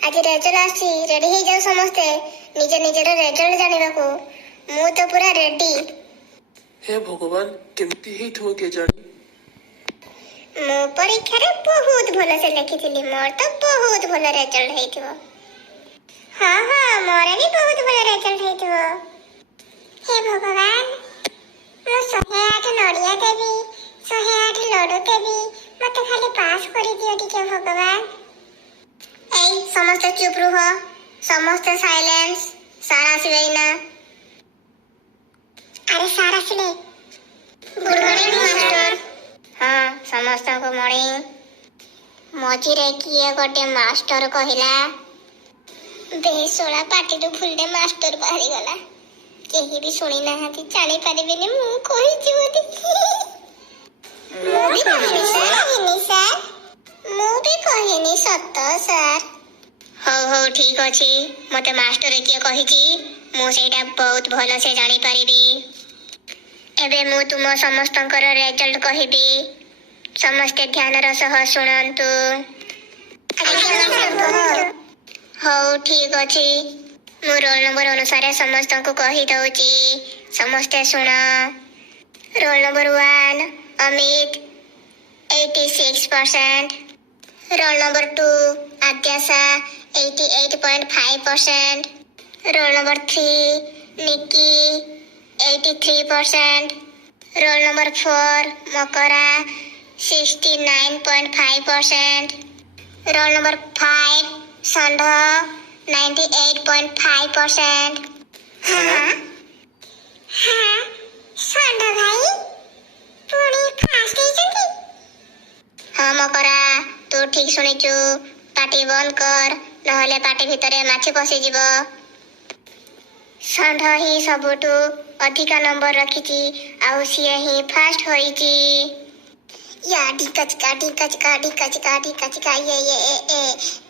आज रेजल्ट आसी रेडी हो जाओ समस्ते निज निजर रेजल्ट जानिबाकू मु तो पूरा रेडी। हे भगवान केमती हेइथो के जानी। मो परीक्षा रे बहुत भलो से लिखिथिली मोर तो बहुत भलो रेजल्ट हेइथिबो। हां हां मोर भी बहुत भलो रेजल्ट हेइथिबो। हे भगवान मो 108 नड़िया देवी 108 लड्डू देवी मते खाली पास करि दियो टिके भगवान। ए समस्त चुप रहो समस्त साइलेंस सारा सिवेना। अरे सारा सिले गुड मॉर्निंग मास्टर। हाँ समस्त को मॉर्निंग। मझिरे किए गोटे मास्टर कहिला बेसोला पार्टी रो फुलडे मास्टर बाहरी गला केही भी सुनी ना हाथी जानी परिबेनी मु कहि छि बोती मु भी कहिनी सर मु भी कहिनी सत्त सर। हो ठीक अछि मते मास्टर किए कहि छि मु सेटा बहुत भलो से जानी परिबी। एबे मु तुम समस्तंकर रिजल्ट कहिबी समस्त ध्यानर सह शुणन्तु। हो ठीक अछि मु रोल नंबर अनुसार समस्त को कहि दउची समस्ते सुन। Roll number 1 Amit 86%। Roll number 2 Adyasha 88.5%। Roll number 3 Niki 83%। Roll number 4 Makara 69.5%। Roll number 5 संध 98.5%। हाँ संध भाई पुणी फास्ट ହେଇଛନ୍ତି। हाँ मकरा तू ठीक शुणिचु पाटी बंद कर नहले पाटी भितरे माछी पसी जीव। संध ही सबुठू अधिका नंबर रखिची आउ सिए ही फास्ट होईची। या ढिकचका ढिकचका ढिकचका ढिकचका ये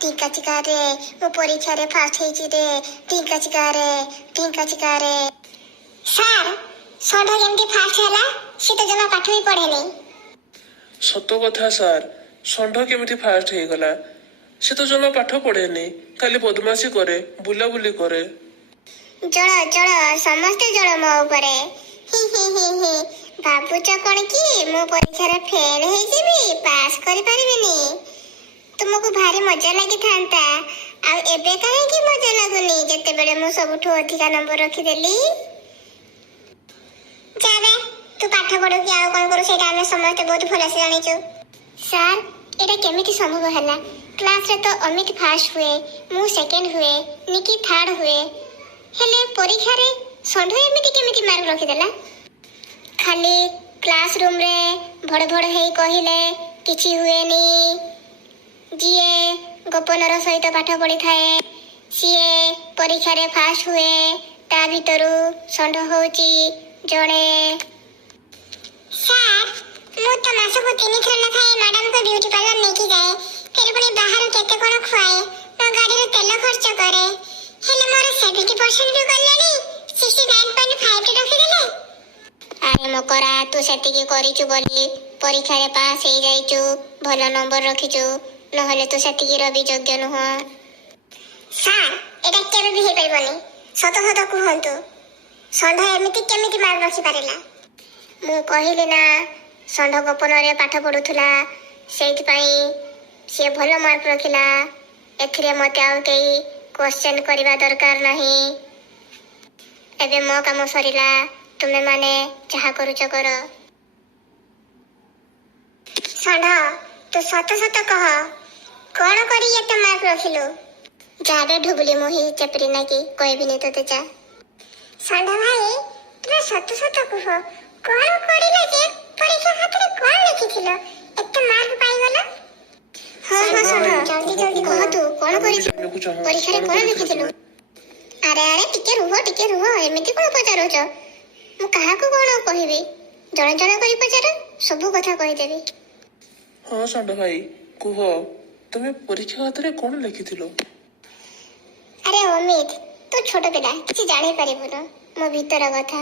ढिकचका रे मो परीक्षा रे फास्ट हेची रे ढिकचका रे सर संध केमती फास्ट होला से तो जमा पाठ भी पढ़े नहीं। सत कथा सर षंढ केमिति फास्ट हे गला से तो जमा पाठ पढ़े नहीं खाली बदमाशी करे बुलाबुली करे। जड़ जड़ समस्ते जड़ मो ऊपरे ही भाबुच कौन कि मो परीक्षा रे फेल हे जेबी पास करि परिबिनी तुमको भारी मजा लागि थांता आ एबे काहे कि मजा लागुनी जते बेले मो सबठो अधिका नंबर रखि देली। जाबे तू पाठ पढो कि आ कोन करू सेटा हम समस्त बहुत भलो से जानिचु। सर एटा केमिति संभव हला क्लास रे तो अमित फर्स्ट हुए मु सेकंड हुए निकी थर्ड हुए हेले परीक्षा रे संढो एमिति केमिति मार्क रखि देला। खाली क्लासरूम रे भड़ भड़ हेई कहिले किछि हुए नी जिए गोपनर सहित पाठ पढ़ी थाए सीए परीक्षा रे फास्ट हुए ता भितरु संढ होची जणे। सर मु तो मासको 3 थर न खाए मैडम को ब्यूटी पार्लर नेकी जाए फिर पुनी बाहर केते कोन खुआए न गाड़ी रे तेल खर्च करे हेले मोर 70% भी गल्लानी 69.5 रे रखि देले। अरे मकरा तू सेति की करिचु बोली परीक्षा रे पास हे जाइचु भलो नंबर रखिचु नहले तू सेति की रवि योग्य नह। सर एटा केबे भी हे परबनी सत सत कहंतु संढ एमिति केमिति मार्क रखि पारिला। मु कहिली ना संढ गोपन रे पाठ पढुथुला सेति पई से भलो मार्क रखिला एथिरे मते आउ केही क्वेश्चन करबा दरकार नहीं। एबे मो काम सरिला तुमे माने चाहा करूच कर। संढ तू सत सत कह कौन करी एते मार्क रखिलु जाबे ढुबली मोही चपरी ना की कोई भी नहीं तो जा। संढ भाई तू सत सत कह कौन करिला जे परीक्षा खातिर कौन लिखिथिलो एते मार्क पाई गला। हां हां संढ जल्दी जल्दी कह तू कौन करिस परीक्षा रे कौन लिखिथिलो। अरे अरे टिके रुह एमिति कोन पचारोच मु कहा को कोन कहिबी जण जण करी पचार सब कथा कहि देबी। हाँ षंढ भाई कुह तुमे परीक्षा खातिर कौन लिखिथिलो। अरे अमित तू छोट पिला किछि जानि परिबुन मो भीतर कथा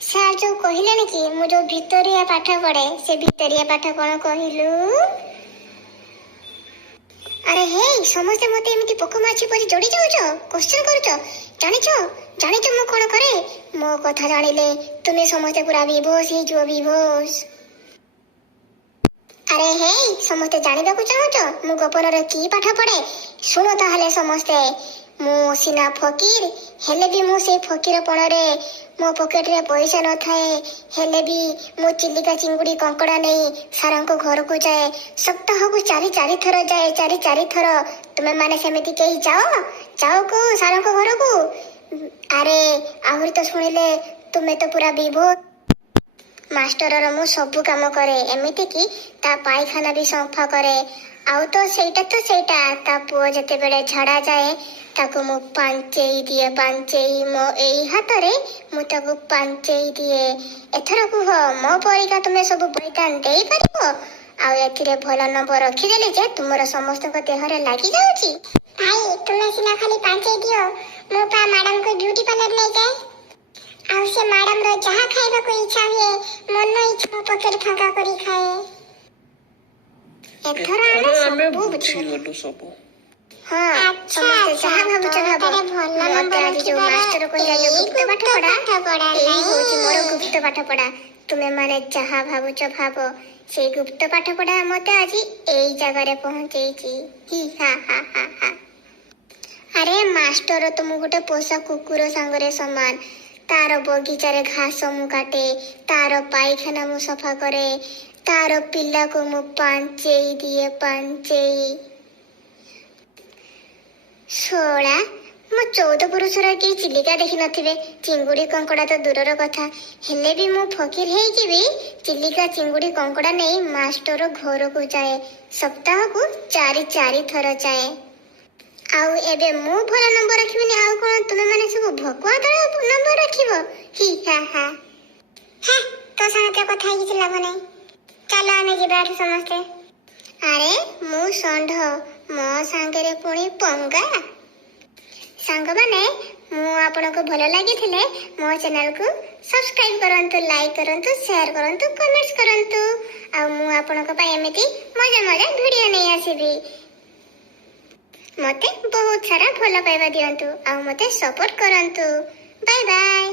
सर जो कहिले न कि मु जो भितरिया पाठ पढ़े से भितरिया पाठ कोन कहिलु। ଆରେ ହେ ସମସ୍ତେ ମତେ ଏମିତି ପୋକ ମାଛି ପରି ଯୋଡ଼ି ଯାଉଛ, କ୍ୱେଶ୍ଚନ କରୁଛ। ଜାଣିଛ ଜାଣିଛ ମୁଁ କଣ କରେ? ମୋ କଥା ଜାଣିଲେ ତୁମେ ସମସ୍ତେ ପୁରା ବିଭୋଷ ହେଇଯିବ, ବିଭୋଷ। ଆରେ ହେ ସମସ୍ତେ ଜାଣିବାକୁ ଚାହୁଁଛ ମୁଁ ଗୋପନରେ କି ପାଠ ପଢେ? ଶୁଣ ତାହେଲେ ସମସ୍ତେ। ମୁଁ ସିନା ଫକୀର, ହେଲେ ବି ମୁଁ ସେଇ ଫକୀରପଣରେ ମୋ ପକେଟରେ ପଇସା ନଥାଏ, ହେଲେ ବି ମୁଁ ଚିଲିକା ଚିଙ୍ଗୁଡ଼ି କଙ୍କଡ଼ା ନେଇ ସାରଙ୍କ ଘରକୁ ଯାଏ। ସପ୍ତାହକୁ ଚାରି ଥର ଯାଏ, ଚାରି ଥର। ତୁମେ ମାନେ ସେମିତି କେହି ଯାଅ କୋଉ ସାରଙ୍କ ଘରକୁ? ଆରେ ଆହୁରି ତ ଶୁଣିଲେ ତୁମେ ତ ପୁରା ବିଭୋର। ମାଷ୍ଟରର ମୁଁ ସବୁ କାମ କରେ, ଏମିତି କି ତା ପାଇଖାନା ବି ସଫା କରେ। ଆଉ ତ ସେଇଟା ତା ପୁଅ ଯେତେବେଳେ ଝାଡ଼ା ଯାଏ ତାକୁ ମୁଁ ପାଞ୍ଚେଇ ଦିଏ, ପାଞ୍ଚେଇ। ମୋ ଏଇ ହାତରେ ମୁଁ ତାକୁ ପାଞ୍ଚେଇ ଦିଏ। ଏଥର କୁହ ମୋ ପରିକା ତୁମେ ସବୁ ବଳିଦାନ ଦେଇପାରିବ? ଆଉ ଏଥିରେ ଭଲ ନମ୍ବର ରଖିଦେଲେ ଯେ ତୁମର ସମସ୍ତଙ୍କ ଦେହରେ ଲାଗିଯାଉଛି। ଭାଇ ତୁମେ ସିନା ଖାଲି ପାଞ୍ଚେଇ ଦିଅ, ମୁଁ ପା ମ୍ୟାଡମଙ୍କୁ ବ୍ୟୁଟି ପାର୍ଲର ନେଇଯାଏ। ଆଉ ସେ ମ୍ୟାଡମର ଯାହା ଖାଇବାକୁ ଇଚ୍ଛା ହୁଏ ମନ ଇଚ୍ଛା ମୋ ପକେଟ ଫାଙ୍କା କରି ଖାଏ। ଏଥର ଆମେ ସବୁ ବୁଝିଗଲୁ ସବୁ। ହଁ ସମସ୍ତେ ଯାହା ଭାବୁଛ ଭାବ। ମତେ ଆଜି ଯୋଉ ମାଷ୍ଟର କହିଲା ଯୋଉ ଗୁପ୍ତ ପାଠ ପଢା, ଏଇ ହଉଛି ମୋର ଗୁପ୍ତ ପାଠ ପଢା। ତୁମେ ମାନେ ଯାହା ଭାବୁଛ ଭାବ, ସେଇ ଗୁପ୍ତ ପାଠ ପଢା ମତେ ଆଜି ଏଇ ଜାଗାରେ ପହଞ୍ଚେଇଛି। ହି ହା ହା ହା ହା। ଆରେ ମାଷ୍ଟର ତ ମୁଁ ଗୋଟେ ପୋଷା କୁକୁର ସାଙ୍ଗରେ ସମାନ। ତାର ବଗିଚାରେ ଘାସ ମୁଁ କାଟେ, ତାର ପାଇଖାନା ମୁଁ ସଫା କରେ, ତାର ପିଲାକୁ ମୁଁ ପାଞ୍ଚେଇ ଦିଏ, ପାଞ୍ଚେଇ। ଶୋଳା ମୋ 14 ପୁରୁଷର କେହି ଚିଲିକା ଦେଖିନଥିବେ, ଚିଙ୍ଗୁଡ଼ି କଙ୍କଡ଼ା ତ ଦୂରର କଥା। ହେଲେ ବି ମୁଁ ଫକୀର ହେଇକି ବି ଚିଲିକା ଚିଙ୍ଗୁଡ଼ି କଙ୍କଡ଼ା ନେଇ ମାଷ୍ଟର ଘରକୁ ଯାଏ। ସପ୍ତାହକୁ ଚାରି ଥର ଯାଏ। ଆଉ ଏବେ ମୁଁ ଭଲ ନମ୍ବର ରଖିବିନି ଆଉ କଣ ତୁମେ ମାନେ ସବୁ ଭକୁଆ ତଳେ ନମ୍ବର ରଖିବ? ହି ହା ହା। ହେ ତୋ ସାଙ୍ଗରେ କଥା ହେଇକି କିଛି ଲାଭ ନାହିଁ। ଚାଲ ଆମେ ଯିବା ଏଠୁ ସମସ୍ତେ। ଆରେ ମୁଁ ଷଣ୍ଢ, ମୋ ସାଙ୍ଗରେ ପୁଣି ପଙ୍ଗା। ସାଙ୍ଗମାନେ ମୁଁ ଆପଣଙ୍କୁ ଭଲ ଲାଗିଥିଲେ ମୋ ଚ୍ୟାନେଲକୁ ସବସ୍କ୍ରାଇବ କରନ୍ତୁ, ଲାଇକ୍ କରନ୍ତୁ, ସେୟାର କରନ୍ତୁ, କମେଣ୍ଟ କରନ୍ତୁ। ଆଉ ମୁଁ ଆପଣଙ୍କ ପାଇଁ ଏମିତି ମଜା ଭିଡ଼ିଓ ନେଇ ଆସିବି। ମତେ ବହୁତ ସାରା ଭଲ ପାଇବା ଦିଅନ୍ତୁ ଆଉ ମତେ ସପୋର୍ଟ କରନ୍ତୁ। Bye bye.